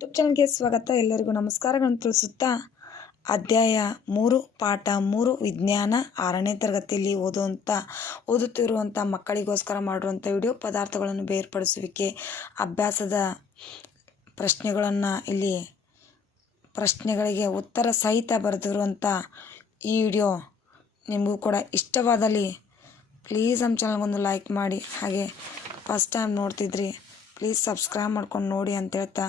YouTube ಚಾನಲ್ಗೆ ಸ್ವಾಗತ. ಎಲ್ಲರಿಗೂ ನಮಸ್ಕಾರಗಳನ್ನು ತಿಳಿಸುತ್ತಾ ಅಧ್ಯಾಯ ಮೂರು, ಪಾಠ ಮೂರು, ವಿಜ್ಞಾನ ಆರನೇ ತರಗತಿಯಲ್ಲಿ ಓದುವಂಥ ಓದುತ್ತಿರುವಂಥ ಮಕ್ಕಳಿಗೋಸ್ಕರ ಮಾಡಿರುವಂಥ ವಿಡಿಯೋ ಪದಾರ್ಥಗಳನ್ನು ಬೇರ್ಪಡಿಸುವಿಕೆ ಅಭ್ಯಾಸದ ಪ್ರಶ್ನೆಗಳನ್ನು ಇಲ್ಲಿ ಪ್ರಶ್ನೆಗಳಿಗೆ ಉತ್ತರ ಸಹಿತ ಬರೆದಿರುವಂಥ ಈ ವಿಡಿಯೋ ನಿಮಗೂ ಕೂಡ ಇಷ್ಟವಾದಲ್ಲಿ ಪ್ಲೀಸ್ ನಮ್ಮ ಚಾನಲ್ಗೊಂದು ಲೈಕ್ ಮಾಡಿ. ಹಾಗೆ ಫಸ್ಟ್ ಟೈಮ್ ನೋಡ್ತಿದ್ರಿ, ಪ್ಲೀಸ್ ಸಬ್ಸ್ಕ್ರೈಬ್ ಮಾಡ್ಕೊಂಡು ನೋಡಿ ಅಂತ ಹೇಳ್ತಾ